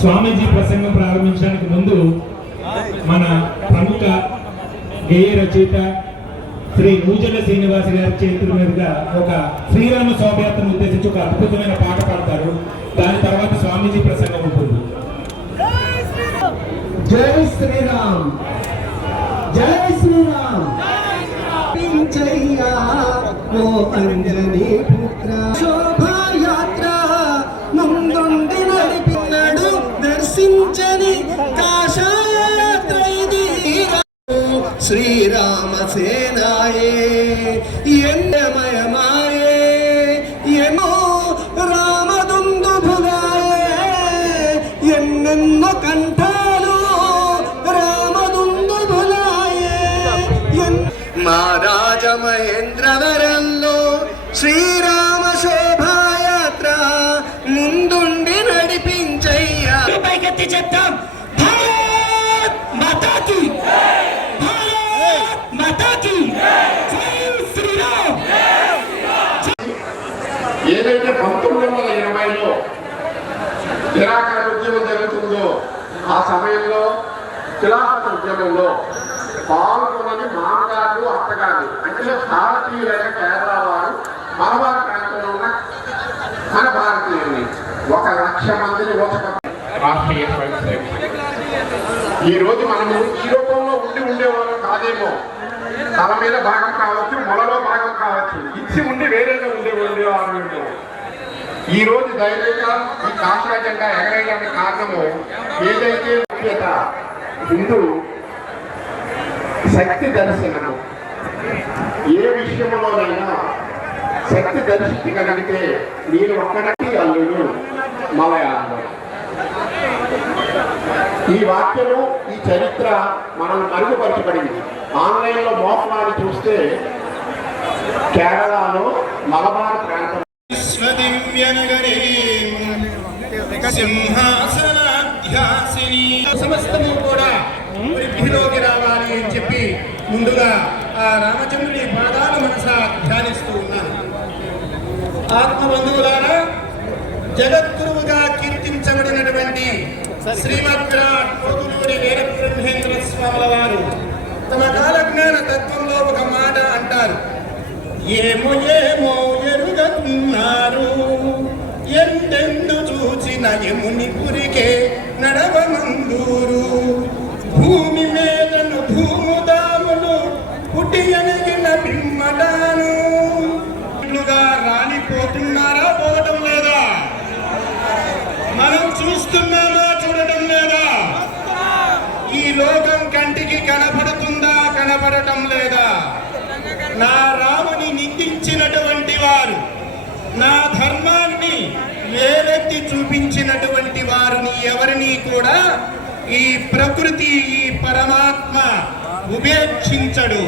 స్వామీజీ ప్రసంగం ప్రారంభించడానికి ముందు మన ప్రముఖ గేయ రచయిత శ్రీ నూజల శ్రీనివాస్ గారి చేతుల మీదుగా ఒక శ్రీరామ శోభయాత్రను ఉద్దేశించి ఒక అద్భుతమైన పాట పాడతారు. దాని తర్వాత స్వామీజీ ప్రసంగం ఉంటుంది. జై శ్రీరామ్. జై శ్రీరామ్. పించయ్యా ఓ ஸ்ரீராம சேனாயே. எந்த மயமா ఇరవైలో నిరాకరణ ఉద్యమం జరుగుతుందో ఆ సమయంలో ఖిలాఫత్ ఉద్యమంలో పాల్గొనని మామగారు అత్తగారు అంటే భారతీయులైన కేరళ వారు మలబార్ ప్రాంతంలో ఉన్న మన భారతీయుల్ని ఒక లక్ష మందిని ఓచక రాష్ట్రీయ స్వయం ఈ రోజు మనము ఈ రూపంలో ఉండి ఉండేవాళ్ళం కాదేమో. తల మీద భాగం కావచ్చు మొలలో భాగం కావచ్చు. ఇచ్చి ఉండి వేరేగా ఉండే ఉండేవాళ్ళు ఈ రోజు ధైర్యంగా ఈ కాషాయ జెండా ఎగరేయడానికి కారణము ఏదైతే ముఖ్యత హిందూ శక్తి దర్శనము. ఏ విషయంలోనైనా శక్తి దర్శించగలిగితే నేను ఒక్కడికి అల్లుడు మలయాళం ఈ వాక్యము ఈ చరిత్ర మనం మరుగుపరచబడింది. ఆన్లైన్లో మోసమాన్ని చూస్తే కేరళలో మలబార్ ప్రాంతం విశ్వదివ్యనగరే సింహాసనాధ్యాసిని. సమస్తము కూడా వృద్ధిలోకి రావాలి అని చెప్పి ముందుగా ఆ రామచంద్రుని పాదాలు మనస ధ్యానిస్తూ ఉన్నాను. ఆత్మబంధువులారా జగద్గురువుగా కీర్తించబడినటువంటి శ్రీమద్ వీరబ్రహ్మేంద్ర స్వాముల వారు తమ కాలజ్ఞాన తత్వంలో ఒక మాట అంటారు. ఏమో ఏమో కన్నారు ఎందెందు చూచిన యముని పురికే నడవమందూరు. భూమి మీదను నా ధర్మాన్ని వేలెత్తి చూపించినటువంటి వారిని ఎవరిని కూడా ఈ ప్రకృతి ఈ పరమాత్మ ఉపేక్షించడు.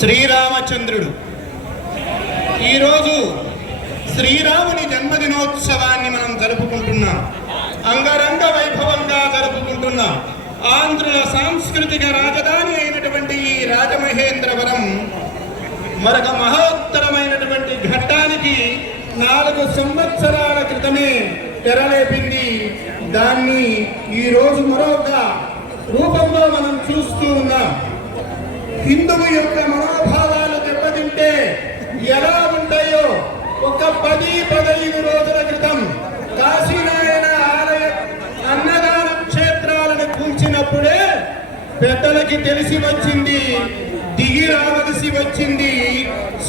శ్రీరామచంద్రుడు. ఈరోజు శ్రీరాముని జన్మదినోత్సవాన్ని మనం జరుపుకుంటున్నాం. అంగరంగ వైభవంగా జరుపుకుంటున్నాం. ఆంధ్రుల సాంస్కృతిక రాజధాని ఉన్నటువంటి ఈ రాజమహేంద్రవరం మరొక మహోత్తరమైనటువంటి ఘట్టానికి నాలుగు సంవత్సరాల క్రితమే తెరలేపింది. దాన్ని ఈ రోజు మరొక రూపంలో మనం చూస్తూ ఉన్నాం. హిందువు యొక్క మనోభావాలు దెబ్బతింటే ఎలా ఉంటాయో ఒక పది పదహైదు రోజుల క్రితం కాశీనారాయణ ఆలయ అన్నదాన క్షేత్రాలను కూల్చినప్పుడే పెద్దలకి తెలిసి వచ్చింది దిగి రావలసి వచ్చింది.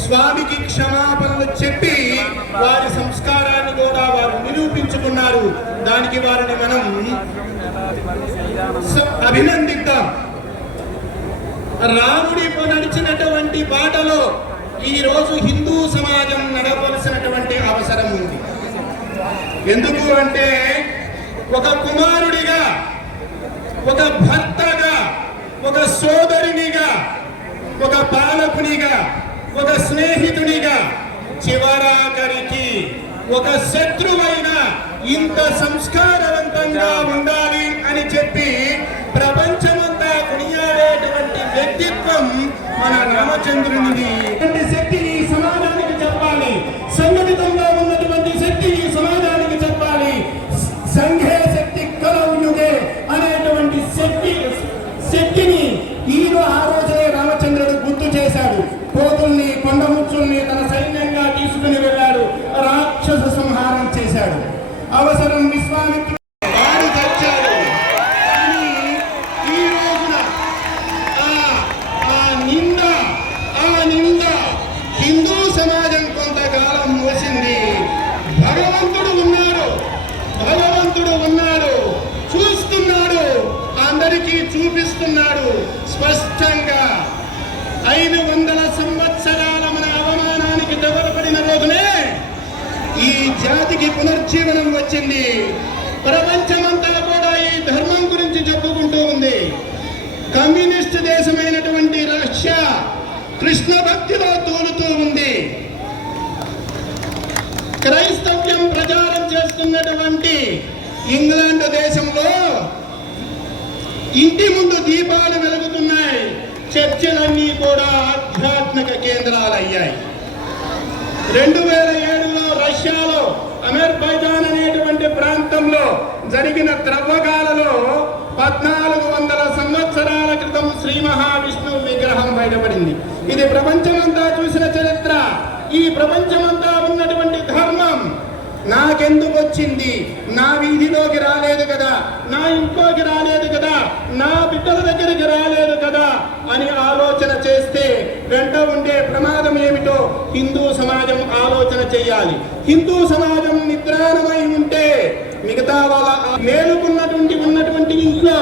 స్వామికి క్షమాపణలు చెప్పి వారి సంస్కారాన్ని కూడా వారు నిరూపించుకున్నారు. దానికి వారిని మనం అభినందిద్దాం. రాముడి నడిచినటువంటి బాటలో ఈ రోజు హిందూ సమాజం నడవలసినటువంటి అవసరం ఉంది. ఎందుకు అంటే ఒక కుమారుడిగా ఒక భర్త ఒక సోదరునిగా ఒక పాలకునిగా ఒక స్నేహితునిగా చివరాఖరికి ఒక శత్రువైన ఇంత సంస్కారవంతంగా ఉండాలి అని చెప్పి ప్రపంచమంతా కొనియాడేటువంటి వ్యక్తిత్వం మన రామచంద్రునిది. ఇటువంటి శక్తిని సమాజానికి చెప్పాలి. సంఘటితంగా ఐదు వందల సంవత్సరాల మన అవమానానికి దెబ్బపడిన రోజునే ఈ జాతికి పునర్జీవనం వచ్చింది. ప్రపంచమంతా కూడా ఈ ధర్మం గురించి చెప్పుకుంటూ ఉంది. కమ్యూనిస్ట్ దేశమైనటువంటి రష్యా కృష్ణ భక్తిలో తోలుతూ ఉంది. క్రైస్తవ్యం ప్రచారం చేస్తున్నటువంటి ఇంగ్లాండ్ దేశంలో ఇంటి ముందు దీపాలు వెలుగుతున్నాయి. చర్చలన్నీ కూడా ఆధ్యాత్మిక కేంద్రాలు అయ్యాయి రెండు వేల ఏడులో రష్యాలో అమెర్బైజాన్ అనేటువంటి ప్రాంతంలో జరిగిన త్రవ్వకాలలో పద్నాలుగు వందల సంవత్సరాల క్రితం శ్రీ మహావిష్ణువు విగ్రహం బయటపడింది. ఇది ప్రపంచమంతా చూసిన చరిత్ర. ఈ ప్రపంచమంతా ఉన్నటువంటి ధర్మం నాకెందుకు వచ్చింది నా వీధిలోకి రాలేదు కదా. నా ఇంట్లోకి రాలేదు కదా. నా బిడ్డల దగ్గరికి రాలేదు కదా అని ఆలోచన చేస్తే వెంట ఉండే ప్రమాదం ఏమిటో హిందూ సమాజం ఆలోచన చేయాలి. హిందూ సమాజం నిద్రాణమై ఉంటే మిగతా వాళ్ళ మేలుకున్నటువంటి ఉన్నటువంటి ఇంట్లో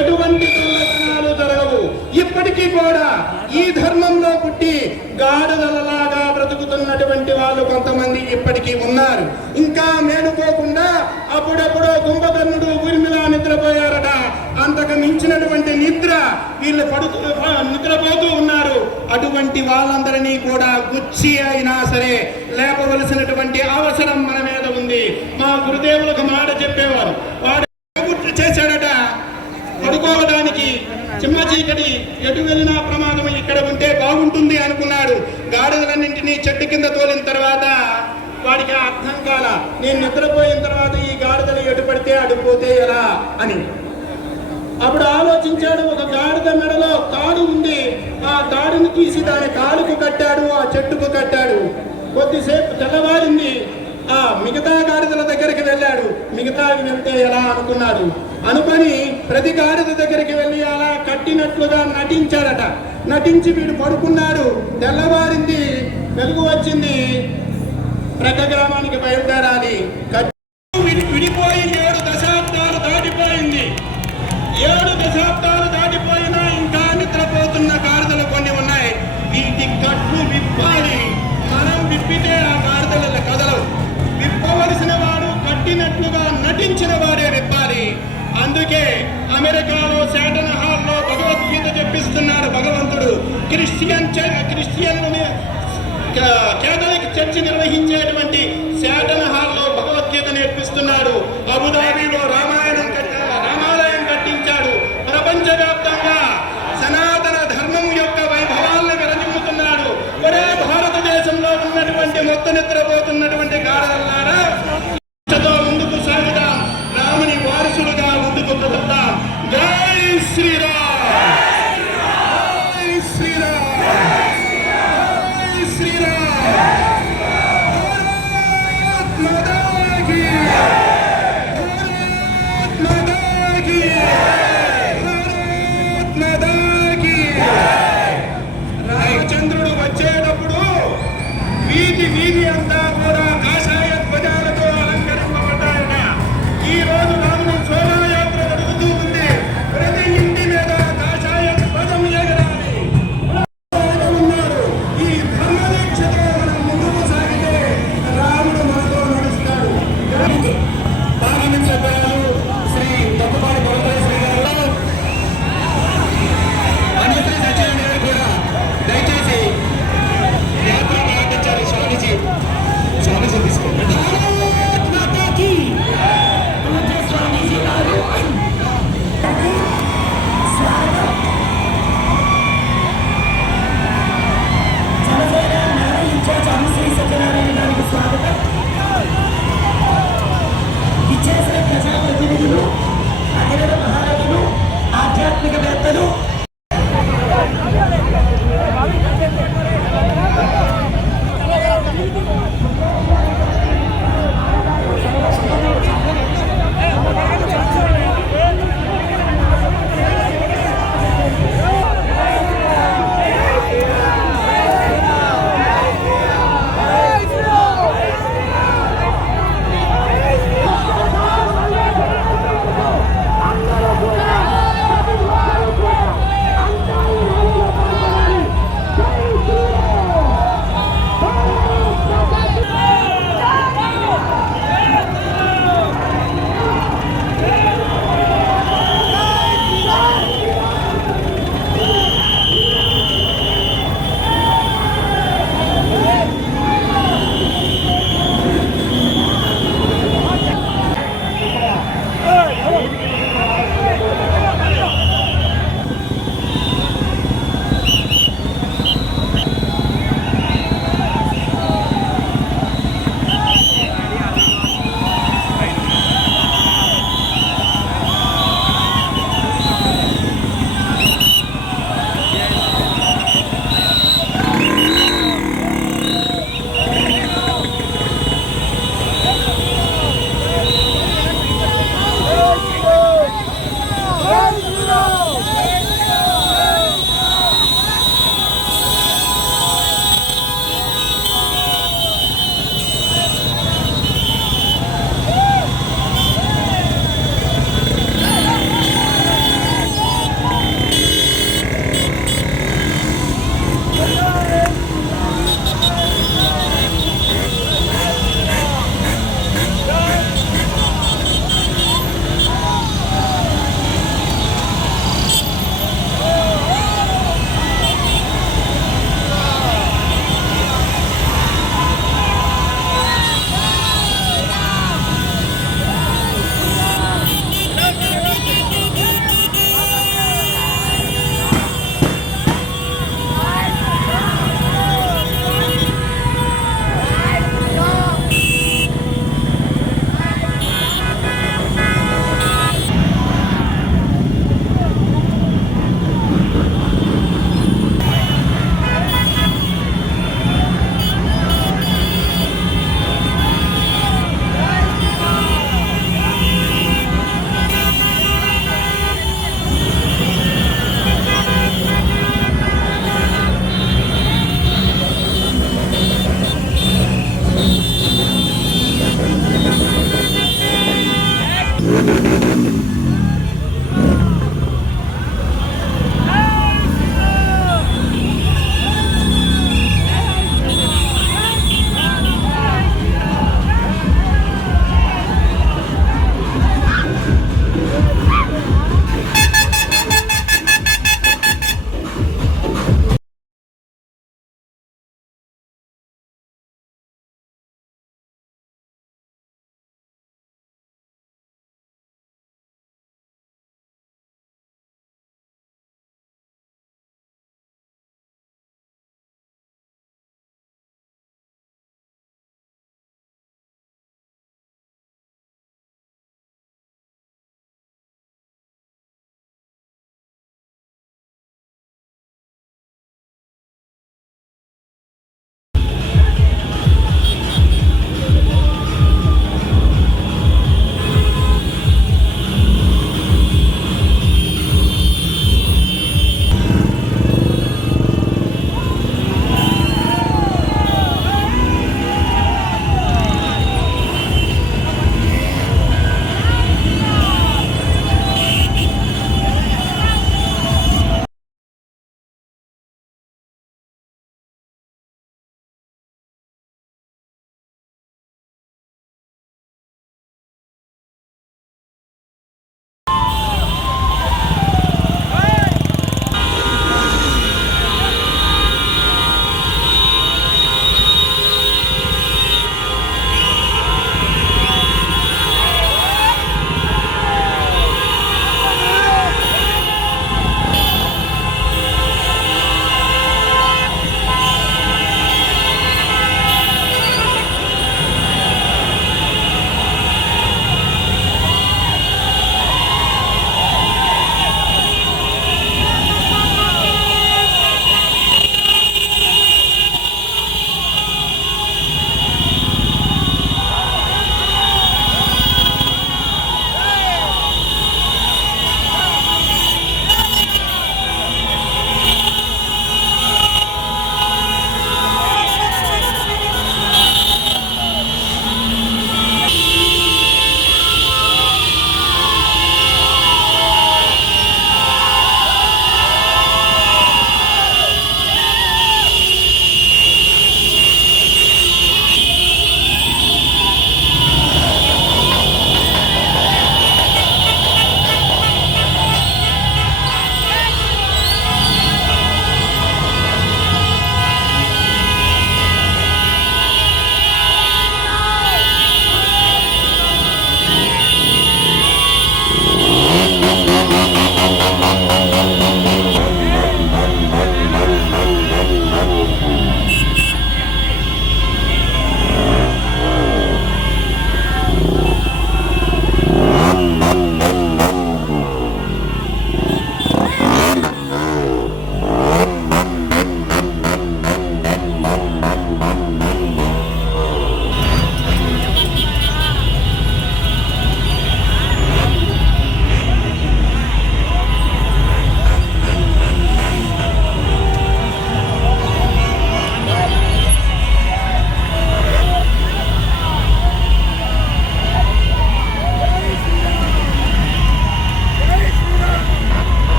ఎటువంటి దుర్లక్షణాలు జరగవు. ఇప్పటికీ కూడా ఈ ధర్మంలో పుట్టి గాఢదలలా బ్రతుకుతున్నటువంటి వాళ్ళు కొంతమంది ఇప్పటికీ ఉన్నారు. ఇంకా మేలుకోకుండా అప్పుడప్పుడు కుంభకర్ణుడు ఉరిమిలా నిద్రపోయారట. అంతకు మించినటువంటి నిద్ర వీళ్ళు పడుతూ నిద్రపోతూ ఉన్నారు. అటువంటి వాళ్ళందరినీ కూడా గుచ్చి అయినా సరే లేపవలసినటువంటి అవసరం మన మీద ఉంది. మా గురుదేవులకు మాట చెప్పేవారు. వాడు చేశాడట. చిమ్మ చీకటి ఎటు వెళ్ళినా ప్రమాదం ఇక్కడ ఉంటే బాగుంటుంది అనుకున్నాడు. గాడిదలన్నింటినీ చెట్టు కింద తోలిన తర్వాత వాడికి అర్థం కాల నేను నిద్రపోయిన తర్వాత ఈ గాడిదలు ఎటు పడితే అటు పోతే ఎలా అని. అప్పుడు ఆలోచించాడు ఒక గాడిద మెడలో తాడు ఉంది. ఆ తాడుని తీసి దాని కాలుకు కట్టాడు ఆ చెట్టుకు కట్టాడు. కొద్దిసేపు తెల్లవారింది. ఆ మిగతా గాడిదల దగ్గరికి వెళ్ళాడు. మిగతా వెళ్తే ఎలా అనుకున్నాడు? అనుకొని ప్రతి దగ్గరికి వెళ్ళి అలా కట్టినట్లుగా నటించాడట నటించి వీడు పడుకున్నాడు. తెల్లవారింది వెలుగు వచ్చింది. ప్రక్క గ్రామానికి బయలుదేరాలి. కట్టు విడిపోయి ఏడు దశాబ్దాలు దాటిపోయింది. ఏడు దశాబ్దాలు అందుకే అమెరికాలో శాటన్ హాల్లో భగవద్గీత చెప్పిస్తున్నాడు భగవంతుడు. Christian Christian క్రిస్టియన్లని Catholic